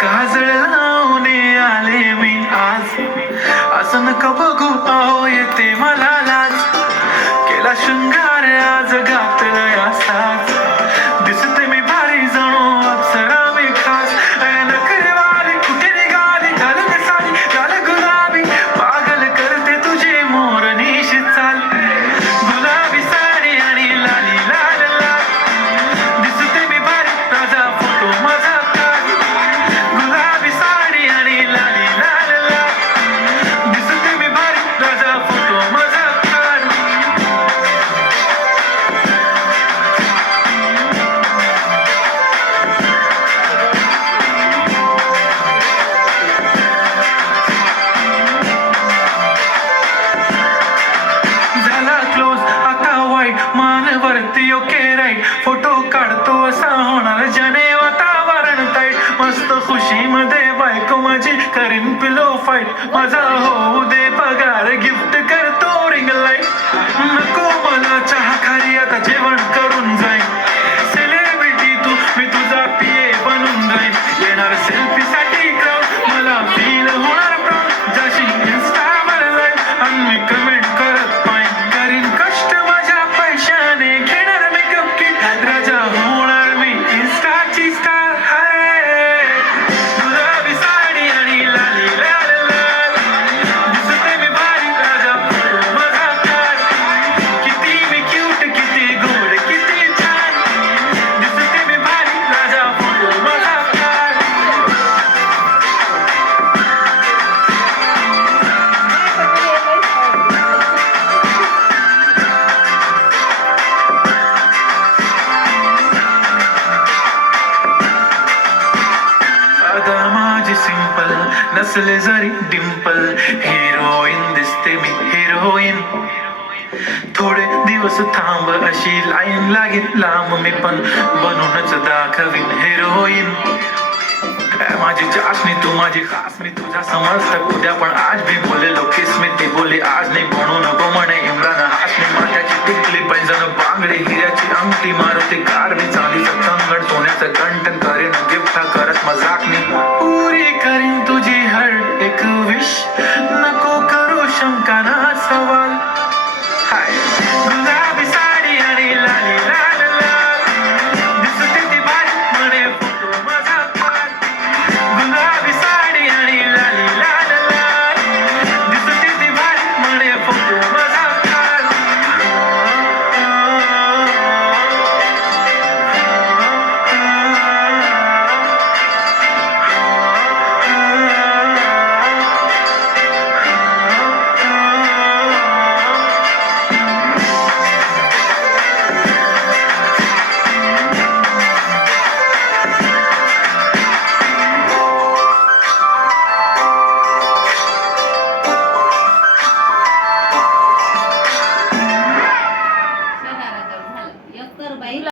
काजळ लावणे आले मी आज, असं नका बघू आहो येते मला लाज. केला शृंगार आज घातला या साज, दिसते मी भारी जणू अप्सरा मी खास. नखरेवाली कुठे निघाली घालत साडी लाल गुलाबी, पागल करते तुझे मोरनीशी चाल. गुलाबी साडी आणि लाली लाल लाल, दिसते मी भारी राजा फोटो माझा काढ. गुलाबी साडी आणि लाली लाल लाल, दिसते मी भारी राजा फोटो माझा काढ. झाला क्लोज आता वाईट मानवरती ओके राईट, फोटो काढतो असा होणार ज्याने वातावरण ताईट. मस्त खुशी मध्ये बायको माझी करीन पिलो फाईट, माझा होऊ दे पगार गिफ्ट करतो रिंग लाईट. नको मला चहा खारी आता जेवण करून जाईन, सेलिब्रिटी तू मी तुझा पिये बनून जाईन. येणार सेल्फी साठी क्राऊड मला फील होणार प्राऊड, जशी इन्स्टावर लाईव्ह आणि मी कमेंट करत पाहिन. करीन कष्ट माझ्या पैशाने घेणार मेकअप किट, राजा होणार मी इन्स्टाची स्टार. हाय गुलाबी साडी आणि लाली लाल लाल, दिसते मी भारी राजा फोटो माझा काढ. किती मी क्यूट किती गोड किती छान, दिसते मी भारी राजा फोटो माझा काढ. अदा माझी सिंपल नसले जरी डिंपल, हिरोईन दिसते मी हिरोईन. थोडे दिवस थांब अशी लाईन लागेल लांब, मी पण बनूनच दाखवीन हिरोईन. माझी चाशनी तू माझी खास, मी तुझ्या समजत उद्या पण आज मी बोलेलो किस मी ती बोली आज नाही. म्हणू नको म्हणे इम्रान हाशमी, माथ्याची टिकली पैंजण बांगडी हिऱ्याची अंगठी, मारुती कार मी चांदीचं कंगण सोन्याचं गंटन, करीन गिफ्ट करत मजाक मी.